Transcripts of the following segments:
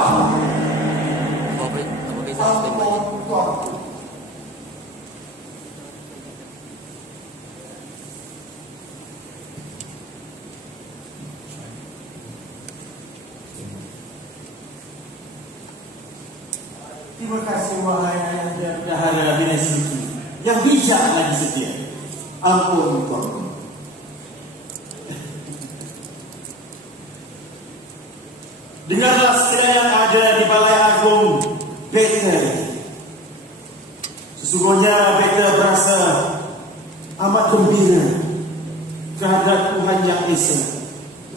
Apa beza statement? Terima kasih wahai ayah dan dahara bina suci yang bijak lagi setia. Ampun Tuhan. Dengarlah sekalian yang ada di Balai Agung Beta. Sesungguhnya Beta berasa amat gembira terhadap Tuhan Yang Esa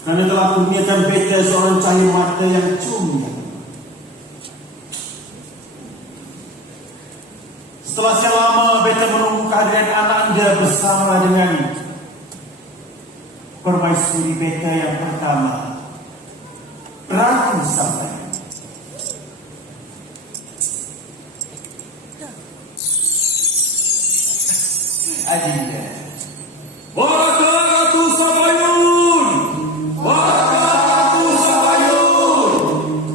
kerana telah kurniakan Beta seorang cahaya mata yang cumia. Setelah sekian lama Beta menunggu kehadiran anak anda bersama dengan permaisuri Beta yang pertama Ratu sampai. Adinda. Waka Ratu Sabayun! Waka Ratu Sabayun!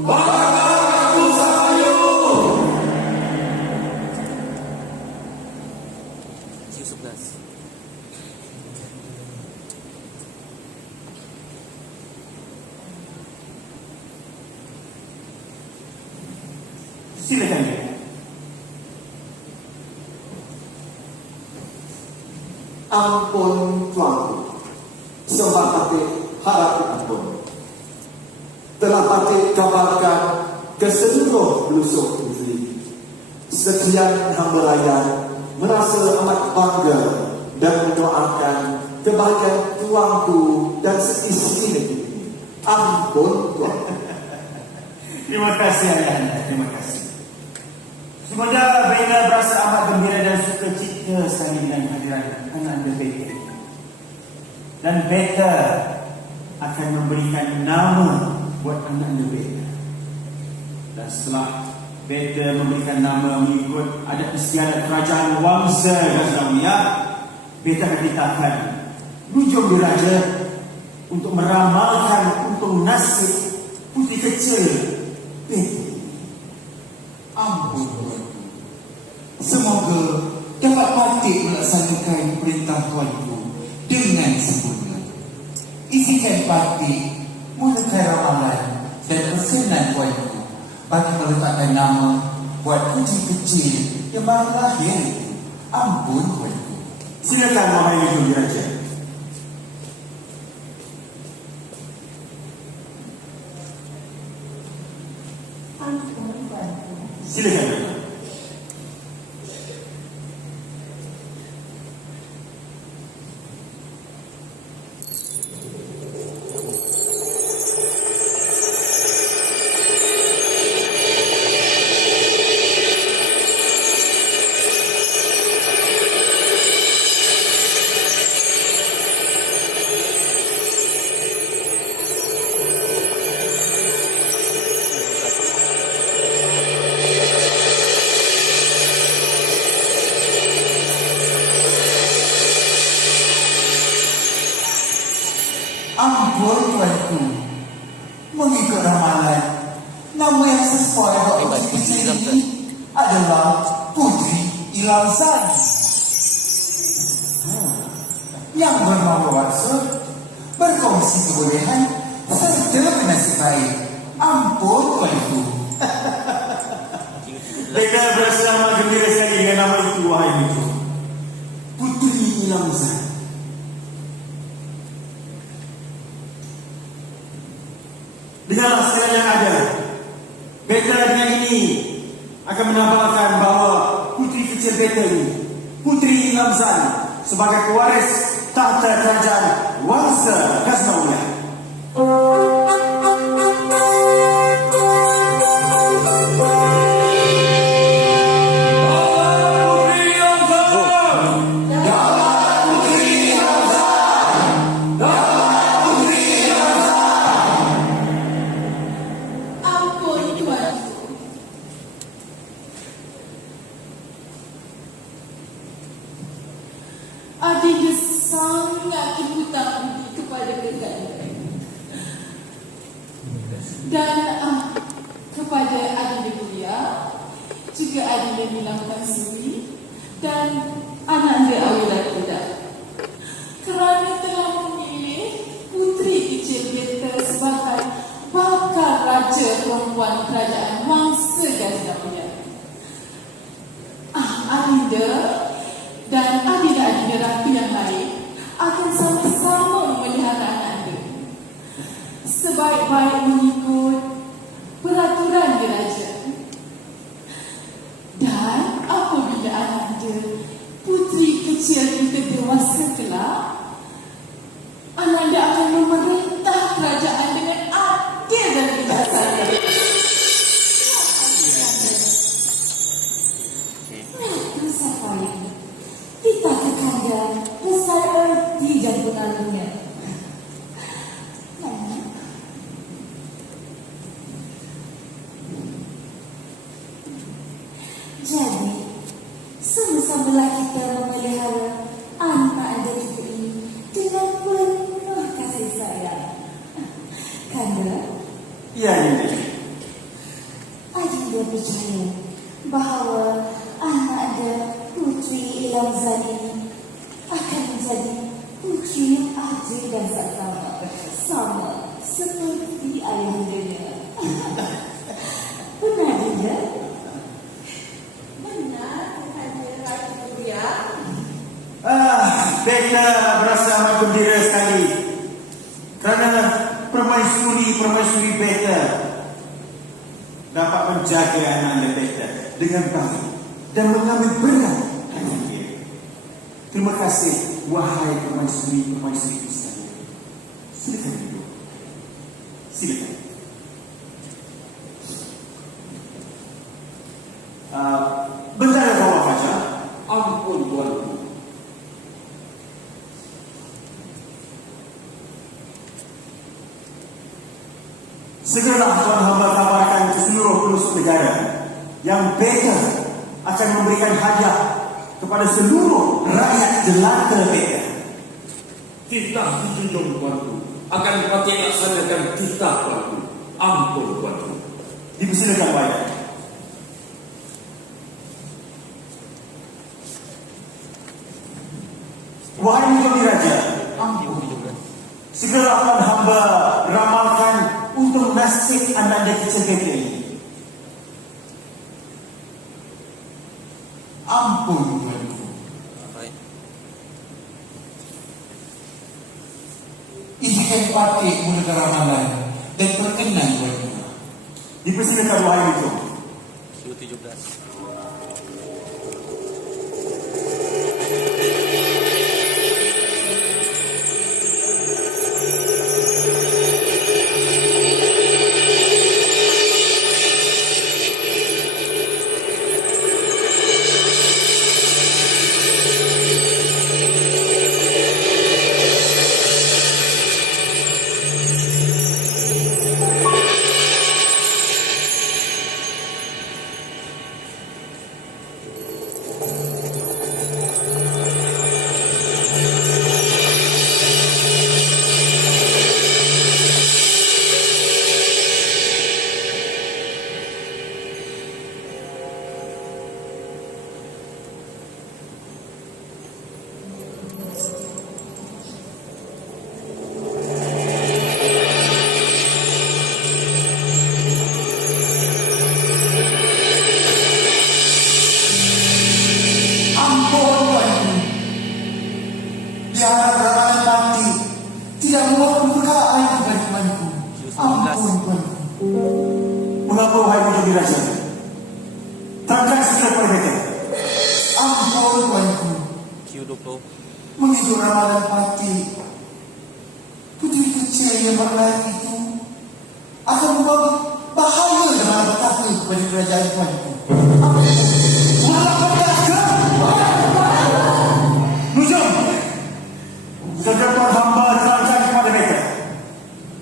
Waka Ratu Sabayun! Siu 11. Silakan. Ampun Tuanku, sembah pati harap ampun. Telah pati kabarkan ke seluruh pelusuk putri. Sekian hamba raya merasa amat bangga dan mendoakan kebahagiaan Tuanku dan seisi negeri. Ampun Tuan. Terima kasih ayahanda, terima kasih. Semoga Beta berasa amat gembira dan sukacita sekali dengan hadiran anak anda Beta. Dan Beta akan memberikan nama buat anak anda Beta. Dan setelah Beta memberikan nama mengikut adat istiadat kerajaan Wangsa Ghaznawiyah, Beta kita akan menunjuk diraja untuk meramalkan untuk nasib putri kecil Beta. Ampun Tuanku. Semoga dapat pati melaksanakan perintah Tuanku dengan sempurna. Isikan pati mulakan ramalan dan pesanan Tuanku bagi meletakkan nama buat putri kecil yang baru lahir itu. Ampun Tuanku. Silakan wahai Ibu Diraja. Silakan. Ampun Tuanku. Mengikut ramalan, nama yang sesuai buat putri kecil ini adalah Putri Ilham yang bermawarsa, berkongsi kebolehan serta bernasib baik. Ampun Tuanku. Beta berasa amat gembira sekali dengan nama itu wahai Ibu. Putri Ilham. Dengarlah sekalian yang ada. Beta dengan ini akan menambahkan bahawa putri kecil Beta ini, Putri Ilham sebagai pewaris tahta kerajaan Wangsa Ghaznawiyah. Adinda sangat berhutang budi kepada negara dan anda bilangkan suri dan anak anda Awilah tidak. Kerana telah memilih putri kecil kita sebagai bakal raja perempuan kerajaan Wangsa Gazinapura. Adinda dan adinda-adinda rapi yang lain akan sama-sama memelihara anak anda sebaik-baik mengikut peraturan diraja. Dan apabila anak anda putri kecil kita dewasa kelak, anak anda akan memerintah kerajaan dengan adil dan bijaksana. Kita kekandang besar erti dan pengaruhnya. Jadi, sama-samalah kita memelihara anak anda kita ini dengan penuh kasih sayang. Kanda, Ya, Yunda. adinda percaya bahawa anak anda Putri Ilamzan ini akan menjadi putri yang adil dan saksama, sama seperti ayahnya. Benar tidak? Benar, Kanda Ratu Mulia. Beta berasa amat gembira sekali kerana permaisuri Beta dapat menjaga anak-anak Beta dengan baik dan mengambil berat dengan dia. Terima kasih, wahai permaisuri sekalian. Silakan duduk. Silakan. Bentar ya, Bapak Fajar. Ampun tuanku. Segeralah Tuan hamba kabarkan ke seluruh penduduk negara yang Beta akan memberikan hadiah kepada seluruh rakyat jelata Beta. Titah dijunjung tuanku. Akan pati laksanakan titah tuanku. Ampun tuanku. Dipersilakan bayar. Wahai Mujami Raja, segeralah Tuan hamba ramalkan untuk nasib anak-anak kecil Beta ini. Ampun tuanku. Baik. Izinkan patik mula ramalan dan perkenan tuanku. Dipersilakan wahai Mujam. Q17. Mengapa wahai Mujami Raja? Terangkan segera kepada Beta. Ampun tuanku. Q20. Mengikut ramalan pati, putri kecil yang berlari itu akan membawa bahaya dan malapetaka kepada kerajaan tuanku. Mujam, segera Tuan hamba terangkan kepada Beta.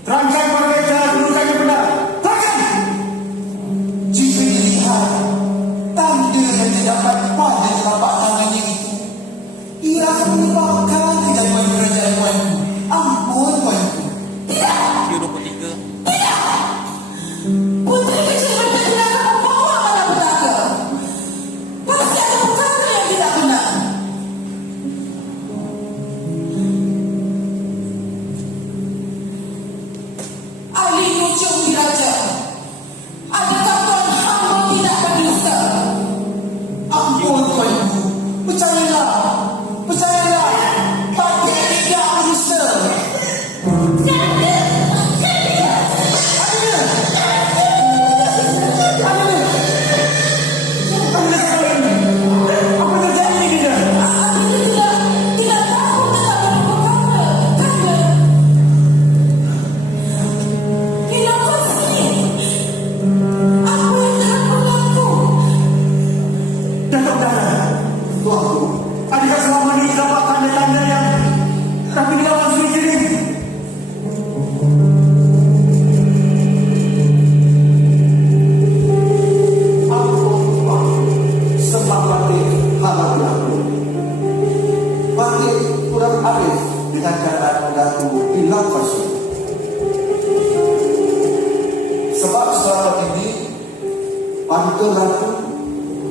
Terangkan kepada Beta kedudukan yang benar. Terangkan! Jika dilihat tanda yang terdapat pada telapak tangannya itu, ia akan menyebabkan kejatuhan kerajaan tuanku. Ampun tuanku. Q23. Putri kecil berkata akan membawa malapetaka. saat ini Pantul Ratu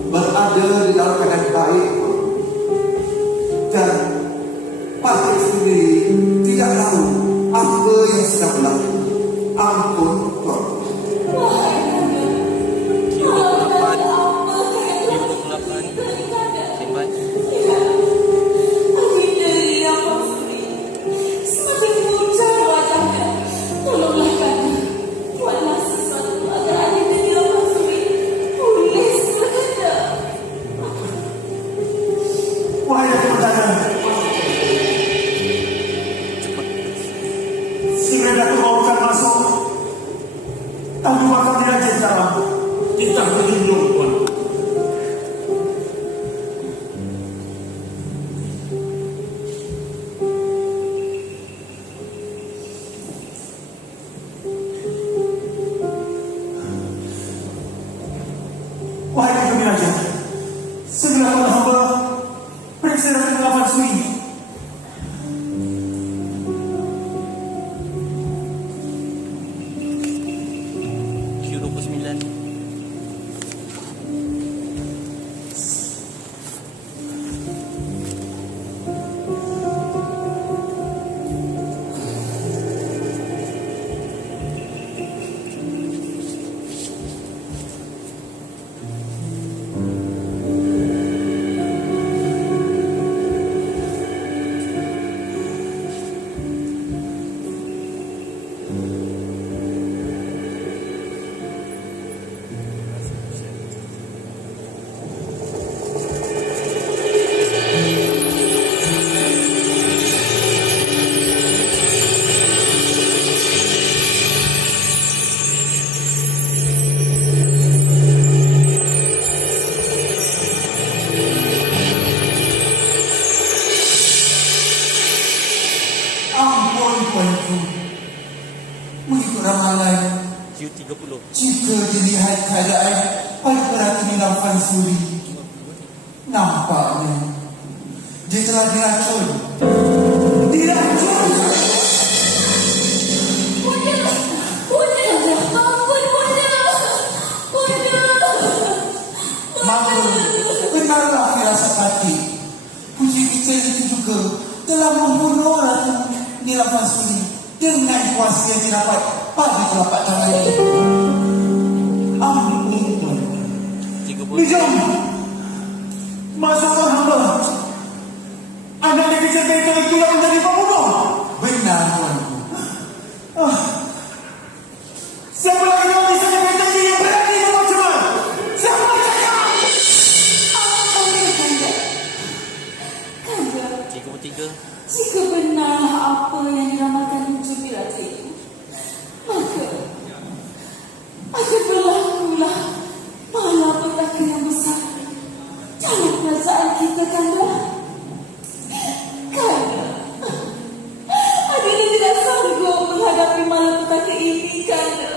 berada di dalam keadaan baik dan Patrik sendiri tidak tahu apa yang sedang berlaku. Ampun Tuan. Wahai Kanda, maafkan apa yang telah 28 dari Kanda. Simpan. Ya, Adinda yang Pansuri semakin pucat wajahnya. Tolonglah Kanda, buatlah sesuatu agar Adinda yang Pansuri pulih sekejap. Wahai Kanda, segera Datuk bawakan masuk. Tandu bakal diraja di dalam. Kita berjunjung tuanku. Wahai Kami Raja, segera tuan hamba periksa Ratu Lavan Suri. Q29. Ampun tuanku. Mengikut ramalan, Q30. jika dilihat keadaan pada Ratu Nilampan Suri, nampaknya dia telah diracun. Diracun! Bunda, ampun Bunda. Maka, benarlah firasat hati. Putri kita itu juga telah membunuh Ratu Nilampan Suri dengan kuasa yang didapat pada telapak tangannya. Ampun tuan. 30. Bijam, masukkan hamba. Anak yang diceritakan itu yang menjadi pembunuh. Benar tuanku. Siapa lagi yang bisa menceritakan diri yang berani macam-macam? Siapa saya? Ampun Kanda. Kanda, 33. jika benarlah apa yang diramalkan Jumi Ratu itu, maka berlakulah malapetaka yang besar dalam kerajaan kita, Kanda. Kanda, Adinda tidak sanggup menghadapi malapetaka ini, Kanda.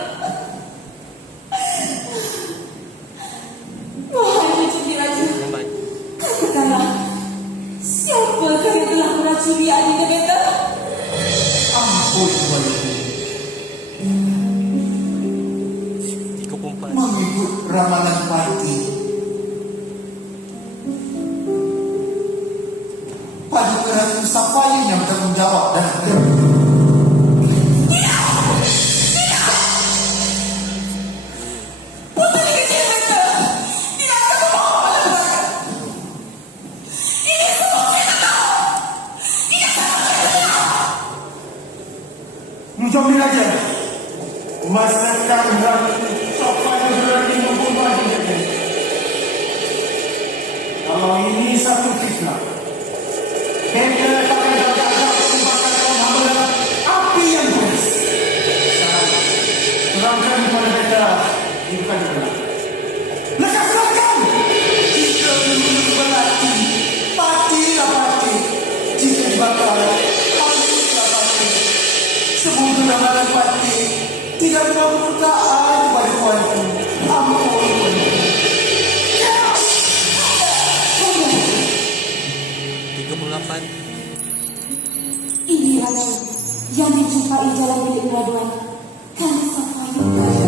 Wahai Jumi Raja, Simpan. katakanlah, siapakah yang telah meracuni Adinda Beta? Ampun tuanku. 34. Mengikut ramalan pati, Paduka Ratu Safayin yang bertanggung jawab dan Puteri kecil Beta, tidak akan membawa malapetaka. Ini semua kita tahu. Mencoba aja. Masakan dan sopan yang berani membunuh Adinda. Kalau ini satu fitnah, kita akan gagal membakar kaum hamba dalam api yang panas. Terangkan kepada kita bukan benar. Lekas serahkan! jika belum berarti patilah pati. Jika dibakar, patilah pati. Semoga ramalan pati tidak membawa kebutaan kepada tuanku. Ampun tuanku. 38. Ini racun yang dijumpai dalam bilik peraduan. Kami Safayin, Kanda.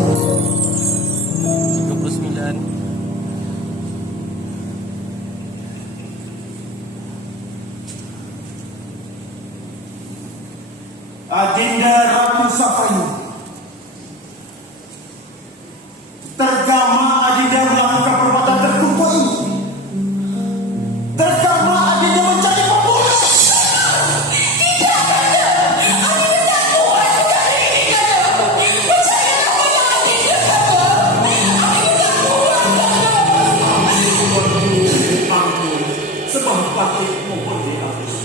tergama adinda melakukan perbuatan terkutuk ini. Tergama adinda mencari pembunuh. Tidak, Kanda. Adinda tak kuat perkara ini, Kanda. Percayalah pada Adinda, Kanda. Adinda tak kuat, Kanda. Ampun, sebab Patik mohon diampuni.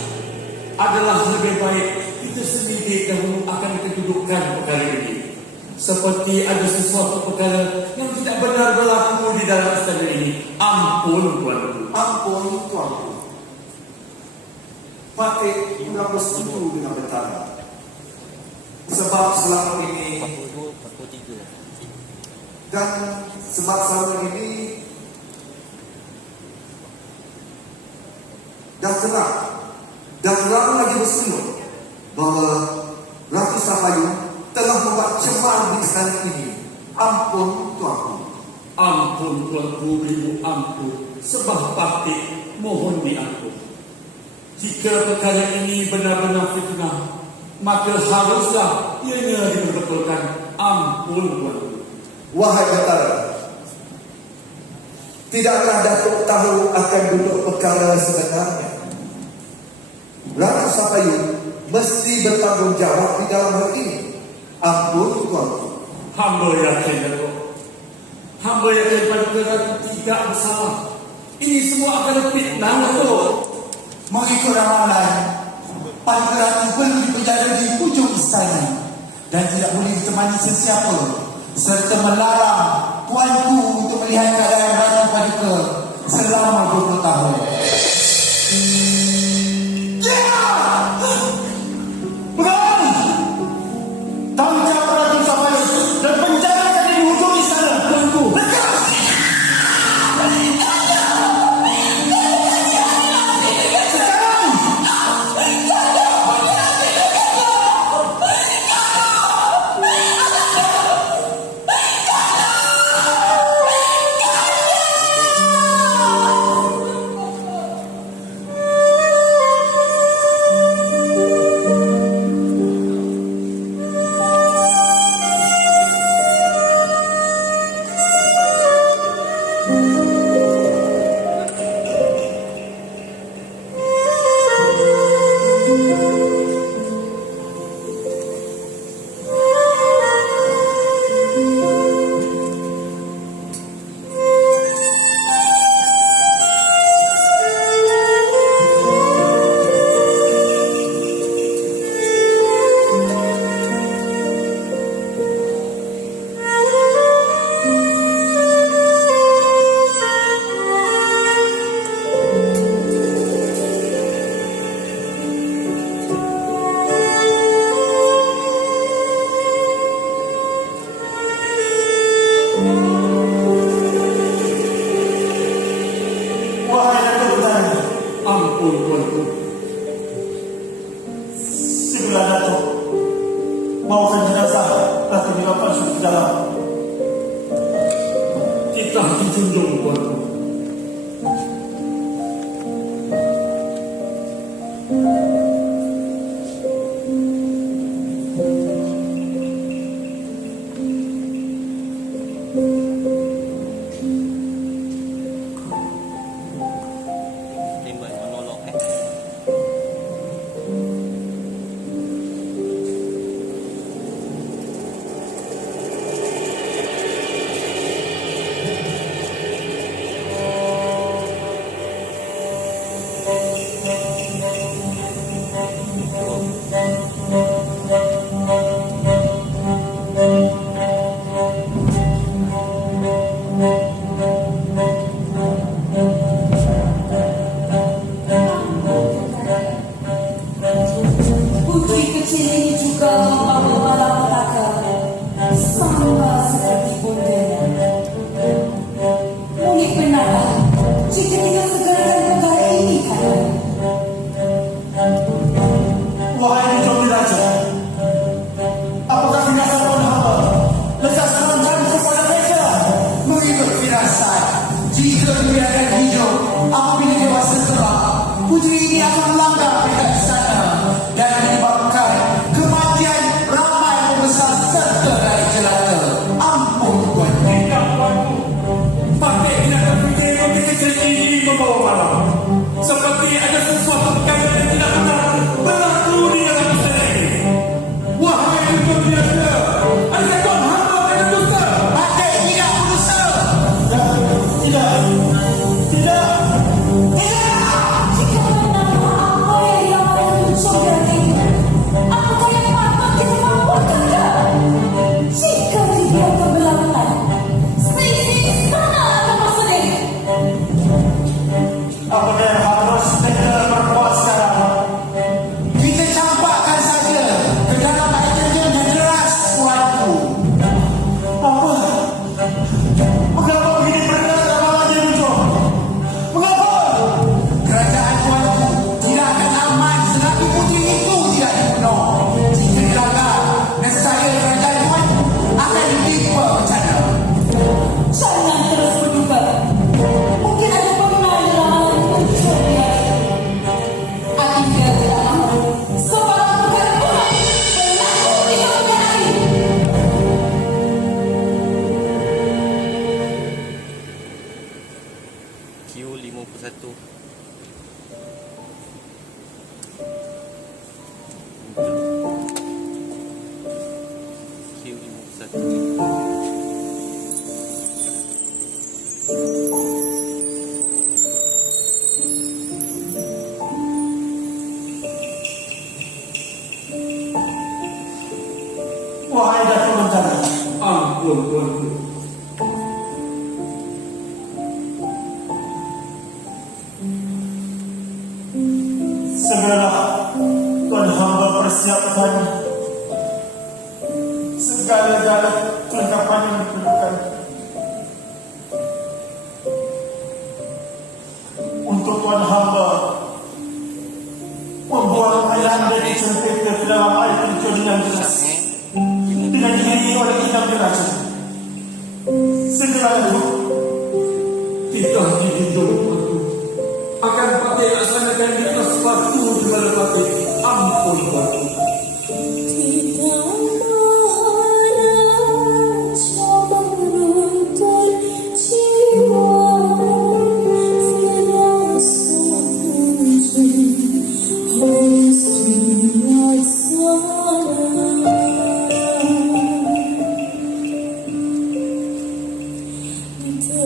Adalah lebih baik kita sendiri dahulu akan kedudukan perkara ini. Seperti ada sesuatu perkara yang tidak benar berlaku di dalam istana ini. Ampun, Tuanku. Ampun tuanku. Patik tidak bersetuju dengan Betara. Sebab selama ini 42, 43. dan sebab selama ini dah terang lagi berseluruh bahawa Ratu Sahayu telah membuat cemar di istana ini. Ampun tuanku. Ampun, Tuanku, Ibu, ampun. Sebab Patik mohon diampun. Jika perkara ini benar-benar fitnah, maka haruslah ianya diberbetulkan. Ampun, Tuanku. Wahai Betara, tidaklah Datuk tahu akan duduk perkara sebenarnya. Ratu Sahayu mesti bertanggungjawab di dalam hal ini. Ampun tuanku. Hamba yakin, Datuk. Hamba yakin Paduka tidak bersalah. Ini semua akan fitnah, Datuk. Mengikut ramalan, Paduka Ratu perlu dipenjara di ujung istana dan tidak boleh ditemani sesiapa, serta melarang tuanku untuk melihat keadaan Ratu Paduka selama 20 tahun. Pegawai, tangkap Ratu Sahayu dan penjarakan di hujung istana. Tuanku. Lekas. Sekarang. Wahai Datuk Betara, Ampun, Tuanku. segera Datuk bawakan jenazah Ratu Nilapan ke dalam. Titah dijunjung, Tuanku. Tembak menolong. Putri kecil ini juga membawa malapetaka sama seperti bundanya. Mungkin benar jika kita segerakan perkara ini, Kanda. Wahai Jomi Raja, apakah binasa pun hamba? Lekas mencari kepada mereka. Mengikut firman Q51. Q51. Wahai Datuk Mentara, Ampun tuanku. segeralah Tuan hamba persiapkan segala-gala kelengkapan yang diperlukan untuk Tuan hamba membuang ayahanda di Cempaka ke dalam air terjun dengan deras dengan dihiri oleh hitam derajat. Segeralah itu Titah dihidung tuanku. Akan pakai laksanakan di atas batu di mana pakai. Ampun tuanku.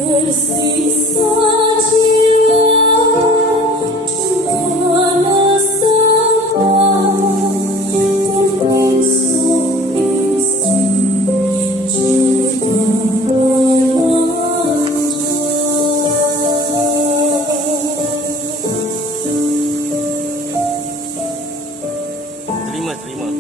Tersisa jiwa dengan